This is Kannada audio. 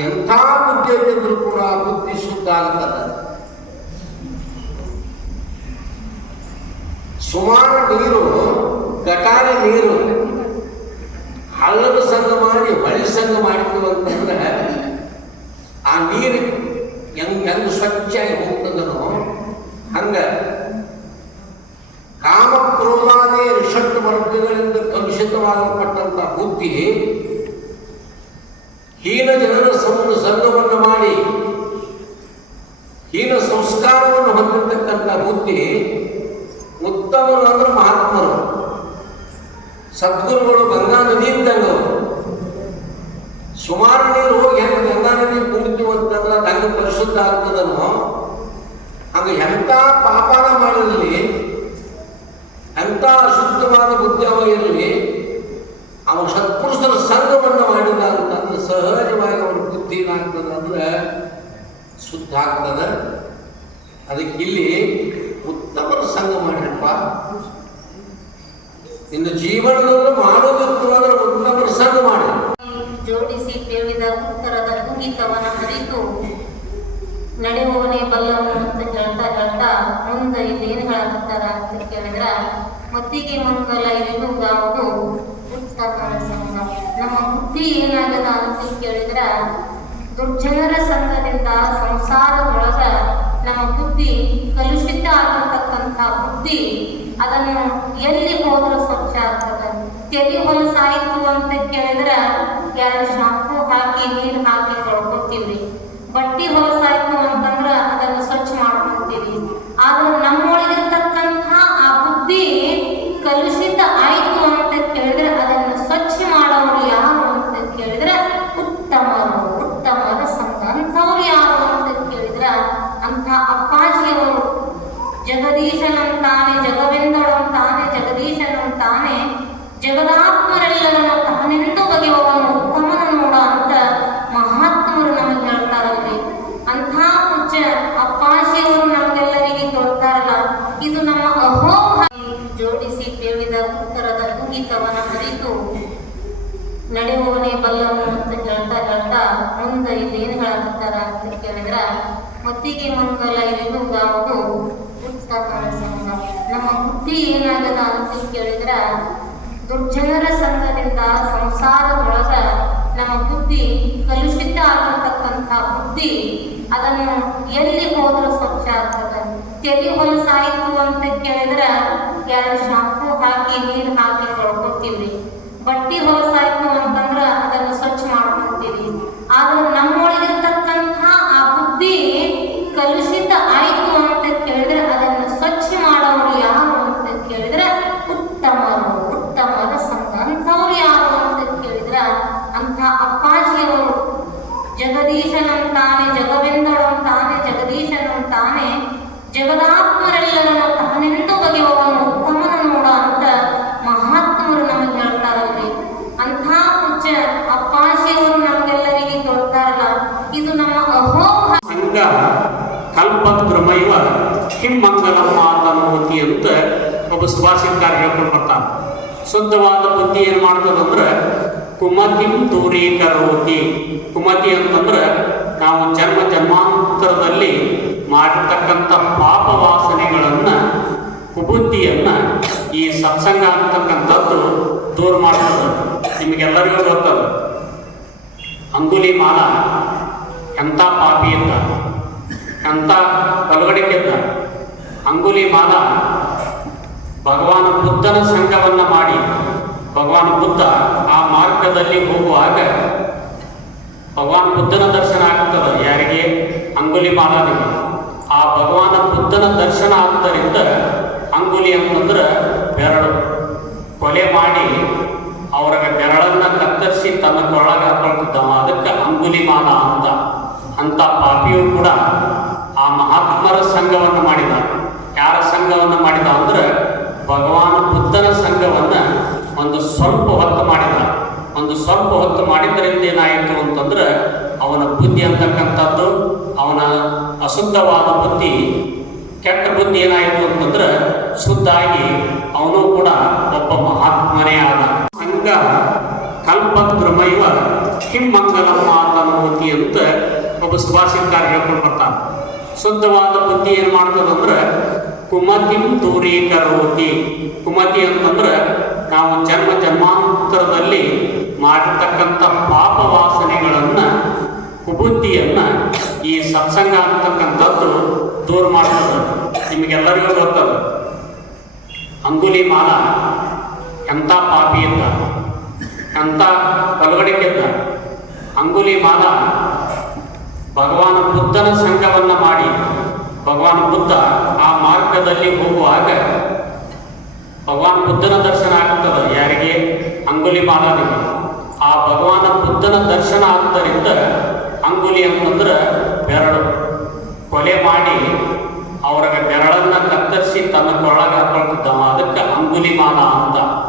ಎಂಥ ಬುದ್ಧಿ ಇದ್ದರೂ ಕೂಡ ಬುದ್ಧಿ ಶುದ್ಧ ಆಗ್ತದೆ ಸುಮಾರು ನೀರು, ಗಟಾರ ನೀರು ಹಳ್ಳದ ಸಂಘ ಮಾಡಿ ಹೊಳಿ ಸಂಘ ಮಾಡಿತು ಅಂತಂದ್ರೆ ಆ ನೀರು ಹೆಂಗ್ ಹೆಂಗ್ ಸ್ವಚ್ಛಾಗಿ ಹೋಗ್ತದನೋ? ಹಂಗ ಕಾಮ ಕ್ರೋಧಾದಿ ರಿಷಟ್ ವರ್ಗಗಳಿಂದ ಕಲುಷಿತವಾಗಲ್ಪಟ್ಟಂತ ಬುದ್ಧಿ ಹೀನ ಜನರ ಸಮೂಹ ಮಾಡಿ. ಹೀನ ಸಂಸ್ಕಾರವನ್ನು ಹೊಂದಿರತಕ್ಕಂಥ ಬುದ್ಧಿ ಉತ್ತಮರು ಅಂದ್ರೆ ಮಹಾತ್ಮರು ಸದ್ಗುರುಗಳು ಗಂಗಾ ನದಿ ಇದ್ದಂಗೆ. ಸುಮಾರು ನೀರು ಹೋಗಿ ಹೆಂಗೆ ಗಂಗಾ ನದಿ ಕುಡಿತೀವಿ ಅಂತಂದ್ರೆ ಹಂಗೆ ಪರಿಶುದ್ಧ ಆಗ್ತದನೋ, ಹಂಗೆ ಎಂಥ ಪಾಪನ ಮಾಡಿರಲಿ ಎಂಥ ಅಶುದ್ಧವಾದ ಬುದ್ಧಿ ಅವ ಇರಲಿ ಅವನ ಸತ್ಪುರುಷರ ಸರ್ಗವನ್ನು ಮಾಡಿದ ಅಂತಂದ್ರೆ ಸಹಜವಾಗಿ ಅವನ ಬುದ್ಧಿ ಏನಾಗ್ತದೆ ಅಂದ್ರೆ ಶುದ್ಧ ಆಗ್ತದೆ ಅದಕ್ಕೆ ಇಲ್ಲಿ ಉತ್ತಮರ ಸಂಘ ಮಾಡಿರಪ್ಪ. ಇನ್ನು ಜೀವನವನ್ನು ಮಾಡೋದಿತ್ತು ಅಂದ್ರೆ ಉತ್ತಮರ ಸಂಘ ಮಾಡಿ ಜೋಡಿಸಿ ಕೇಳಿದ ಉತ್ತರದ ಕುಗಿತವನ ಹರಿತು ನಡೆಯುವವನೇ ಬಲ್ಲವನು ಅಂತ ಹೇಳ್ತಾ ಹೇಳ್ತಾ ಮುಂದೆ ಏನು ಹೇಳಕತ್ತಾರ ಅಂತ ಕೇಳಿದ್ರ, ಮತ್ತಿಗೆ ಮಂಗಲ ಇರುವುದಾವುದು ನಮ್ಮ ಬುದ್ಧಿ ಏನಾಗದ ಅಂತ ಕೇಳಿದ್ರ, ದುರ್ಜನರ ಸಂಘದಿಂದ ಸಂಸಾರದೊಳಗ ನಮ್ಮ ಬುದ್ಧಿ ಕಲುಷಿತ ಆಗಿರ್ತಕ್ಕಂಥ ಬುದ್ಧಿ ಅದನ್ನು ಎಲ್ಲಿ ಹೋದ್ರೂ ಸ್ವಚ್ಛ ಆಗ್ತದೆ. ತೆಲಿ ಹೊಲಸಾಯಿತು ಅಂತ ಕೇಳಿದ್ರ, ಎರಡು ಶಾಂಪು ಹಾಕಿ ನೀರು ಹಾಕಿ ತೊಳ್ಕೊತೀವಿ ಬಟ್ಟಿ ಹೊಲಸಾಯ್ತು ಅಂತಂದ್ರ ಅದನ್ನು ಸ್ವಚ್ಛ ಮಾಡ್ಕೊತೀವಿ ಆದ್ರೆ ನಮ್ಮೊಳಗಿರ್ತಕ್ಕಂಥ ಆ ಬುದ್ಧಿ ಕಲುಷಿತ ಆಯ್ತು ಅಂತ ಕೇಳಿದ್ರೆ ಅದನ್ನು ಸ್ವಚ್ಛ ಮಾಡೋರು ಯಾರು ಅಂತ ಕೇಳಿದ್ರೆ ಉತ್ತಮರು ಉತ್ತಮರ ಸಂಘ ಅಂಥವ್ರು ಯಾರು ಅಂತ ಕೇಳಿದ್ರ ಅಂಥ ಅಪ್ಪಾಜಿಯವರು ಜಗದೀಶನಂತಾನೆ ಜಗವೆಂದಳಂತಾನೆ ಜಗದೀಶನಂತಾನೆ ಜಗದಾತ್ಮರೆಲ್ಲರನ್ನು ತಾನೆಂದು ಬಗೆಯುವವನು ಉತ್ತಮನ ನೋಡ ಅಂತ ಮಹಾತ್ಮರು ನಮಗೆ ಹೇಳ್ತಾರಲ್ರಿ ಅಂಥ ಪೂಜ್ಯ ಅಪ್ಪಾಜಿಯವರು ನಮಗೆಲ್ಲರಿಗೆ ತೋರ್ತಾರಲ್ಲ ಇದು ನಮ್ಮ ಅಹೋಭಾಗಿ ಜೋಡಿಸಿ ಕೇಳಿದ ಉತ್ತರದ ಕುಂಗಿತವನ ಅರಿತು ನಡೆಯುವವನೇ ಬಲ್ಲವನು ಅಂತ ಹೇಳ್ತಾ ಹೇಳ್ತಾ ಮುಂದೆ ಇಲ್ಲೇನು ಹೇಳಕತ್ತಾರ ಅಂತ ಕೇಳಿದ್ರ ಮತ್ತಿಗೆ ಮಂಗಲ ಇರುವುದಾವುದು ಉತ್ತಮ ನಮ್ಮ ಬುದ್ಧಿ ಏನಾಗದ ಅಂತ ಕೇಳಿದ್ರ, ದುರ್ಜನರ ಸಂಘದಿಂದ ಸಂಸಾರದೊಳಗ ನಮ್ಮ ಬುದ್ಧಿ ಕಲುಷಿತ ಆಗಿರ್ತಕ್ಕಂಥ ಬುದ್ಧಿ ಅದನ್ನು ಎಲ್ಲಿ ಹೋದ್ರೂ ಸ್ವಚ್ಛ ಆಗ್ತದೆ. ತೆಲಿ ಹೊಲಸಾಯಿತು ಅಂತ ಕೇಳಿದ್ರ, ಎರಡು ಶಾಂಪು ಹಾಕಿ ನೀರು ಹಾಕಿ ತೊಳ್ಕೊತೀವಿ ಬಟ್ಟಿ ಹೊಲಸಾಯ್ತು ಅಂತಂದ್ರ ಅದನ್ನು ಸ್ವಚ್ಛ ಮಾಡ್ಕೊತೀವಿ ಆದ್ರೆ ನಮ್ಮೊಳಗಿರ್ತಕ್ಕಂಥ ಆ ಬುದ್ಧಿ ಕಲುಷಿತ ಆಯ್ತು ಅಂತ ಕೇಳಿದ್ರೆ ಅದನ್ನು ಸ್ವಚ್ಛ ಮಾಡೋರು ಯಾರು ಅಂತ ಕೇಳಿದ್ರೆ ಉತ್ತಮರು ಉತ್ತಮರ ಸಂಘ ಅಂಥವ್ರು ಯಾರು ಅಂತ ಕೇಳಿದ್ರ ಅಂಥ ಅಪ್ಪಾಜಿಯವರು ಜಗದೀಶನಂತಾನೆ ಜಗವೆಂದಳಂತಾನೆ ಜಗದೀಶನಂತಾನೆ ಜಗದಾತ್ಮರೆಲ್ಲರನ್ನು ತಾನೆಂದು ಬಗೆಯುವವನು ಉತ್ತಮನ ನೋಡ ಅಂತ ಮಹಾತ್ಮರು ನಮಗೆ ಹೇಳ್ತಾರಲ್ರಿ ಅಂಥ ಪೂಜ್ಯ ಅಪ್ಪಾಜಿಯವರು ನಮಗೆಲ್ಲರಿಗೆ ತೋರ್ತಾರಲ್ಲ ಇದು ನಮ್ಮ ಅಹೋಭಾವ ಸಂಘ ಕಲ್ಪದ್ರಮೈವ ಕಿಮ್ಮಂಗಲಂ ಬುದ್ಧಿ ಅಂತ ಒಬ್ಬ ಸುಭಾಷಿತಕಾರ ಹೇಳ್ಕೊಂಡು ಬರ್ತಾನೆ. ಶುದ್ಧವಾದ ಬುದ್ಧಿ ಏನು ಮಾಡ್ತದಂದ್ರೆ, ಕುಮತಿಂ ಕರೋತಿ ಕುಮತಿ ಅಂತಂದ್ರೆ, ನಾವು ಜನ್ಮ ಜನ್ಮಾಂತರದಲ್ಲಿ ಮಾಡಿರ್ತಕ್ಕಂಥ ಪಾಪ ವಾಸನೆಗಳನ್ನು ಕುಬುದ್ಧಿಯನ್ನು ಈ ಸತ್ಸಂಗ ಅಂತಕ್ಕಂಥದ್ದು ದೂರ ಮಾಡ್ತದೆ. ನಿಮಗೆಲ್ಲರಿಗೂ ಗೊತ್ತದ. ಅಂಗುಲಿ ಮಾಲ ಎಂಥ ಪಾಪಿ ಇದ್ದ ಎಂಥ ಬಲಗಡಿಕೆದ್ದ ಅಂಗುಲಿ ಮಾಲ ಭಗವಾನ್ ಬುದ್ಧನ ಸಂಘವನ್ನ ಮಾಡಿ ಭಗವಾನ್ ಬುದ್ಧ ಆ ಮಾರ್ಗದಲ್ಲಿ ಹೋಗುವಾಗ ಭಗವಾನ್ ಬುದ್ಧನ ದರ್ಶನ ಆಗ್ತದ. ಯಾರಿಗೆ? ಅಂಗುಲಿ ಮಾಲನಿಗೆ ಆ ಭಗವಾನ ಬುದ್ಧನ ದರ್ಶನ ಆಗ್ತರಿಂದ ಅಂಗುಲಿ ಅಂತಂದ್ರೆ ಬೆರಳು. ಕೊಲೆ ಮಾಡಿ ಅವರ ಬೆರಳನ್ನ ಕತ್ತರಿಸಿ ತನ್ನ ಕೊಳಗೆ ಹಾಕೊಳ್ತಿದ್ದವ ಅದಕ್ಕೆ ಅಂಗುಲಿ ಮಾಲ ಅಂತ. ಅಂತ ಪಾಪಿಯೂ ಕೂಡ ಮಹಾತ್ಮರ ಸಂಘವನ್ನು ಮಾಡಿದ ಯಾರ ಸಂಘವನ್ನು ಮಾಡಿದ ಅಂದ್ರೆ ಭಗವಾನ್ ಬುದ್ಧನ ಸಂಘವನ್ನ ಒಂದು ಸ್ವಲ್ಪ ಹೊತ್ತು ಮಾಡಿದ ಒಂದು ಸ್ವಲ್ಪ ಹೊತ್ತು ಮಾಡಿದ್ದರಿಂದ ಏನಾಯಿತು ಅಂತಂದ್ರೆ ಅವನ ಬುದ್ಧಿ ಅಂತಕ್ಕಂಥದ್ದು, ಅವನ ಅಶುದ್ಧವಾದ ಬುದ್ಧಿ, ಕೆಟ್ಟ ಬುದ್ಧಿ ಏನಾಯಿತು ಅಂತಂದ್ರೆ ಶುದ್ಧಾಗಿ ಅವನು ಕೂಡ ಒಬ್ಬ ಮಹಾತ್ಮನೇ ಆದ. ಸಂಘ ಕಲ್ಪದ್ರಮೈವ ಕಿಮ್ಮಂಗಲಂ ಮಾತನುಮತಿ ಅಂತ ಒಬ್ಬ ಸುಭಾಷಿತ ಹೇಳ್ಕೊಂಡು ಬರ್ತಾನೆ. ಶುದ್ಧವಾದ ಬುದ್ಧಿ ಏನು ಮಾಡ್ತದಂದ್ರೆ, ಕುಮತಿಂ ದೂರೀಕರೋತಿ. ಕುಮತಿ ಅಂತಂದ್ರೆ, ನಾವು ಜನ್ಮ ಜನ್ಮಾಂತರದಲ್ಲಿ ಮಾಡಿರ್ತಕ್ಕಂಥ ಪಾಪ ವಾಸನೆಗಳನ್ನ ಕುಬುದ್ಧಿಯನ್ನ ಈ ಸತ್ಸಂಗ ಅಂತಕ್ಕಂಥದ್ದು ದೂರ ಮಾಡ್ತದೆ. ನಿಮಗೆಲ್ಲರಿಗೂ ಗೊತ್ತದ. ಅಂಗುಲಿ ಮಾಲ, ಎಂಥ ಪಾಪಿ ಇದ್ದ? ಎಂಥ ಬಲವಡಿಕೆದ್ದ ಅಂಗುಲಿ ಮಾಲ, ಭಗವಾನ್ ಬುದ್ಧನ ಸಂಘವನ್ನ ಬುದ್ಧ ಆ ಮಾರ್ಗದಲ್ಲಿ ಹೋಗುವಾಗ ಭಗವಾನ್ ಬುದ್ಧನ ದರ್ಶನ ಆಗ್ತದ. ಯಾರಿಗೆ? ಅಂಗುಲಿ ಮಾಲನಿಗೆ ಆ ಭಗವಾನ ಬುದ್ಧನ ದರ್ಶನ ಆದ್ದರಿಂದ ಅಂಗುಲಿ ಅಂತಂದ್ರೆ ಬೆರಳು. ಕೊಲೆ ಮಾಡಿ ಅವ್ರಿಗೆ ಬೆರಳನ್ನ ಕತ್ತರಿಸಿ ತನ್ನ ಕೊರಳಗೆ ಹಾಕೊಳ್ತಿದ್ದವ ಅದಕ್ಕೆ ಅಂಗುಲಿ ಮಾಲ ಅಂತ.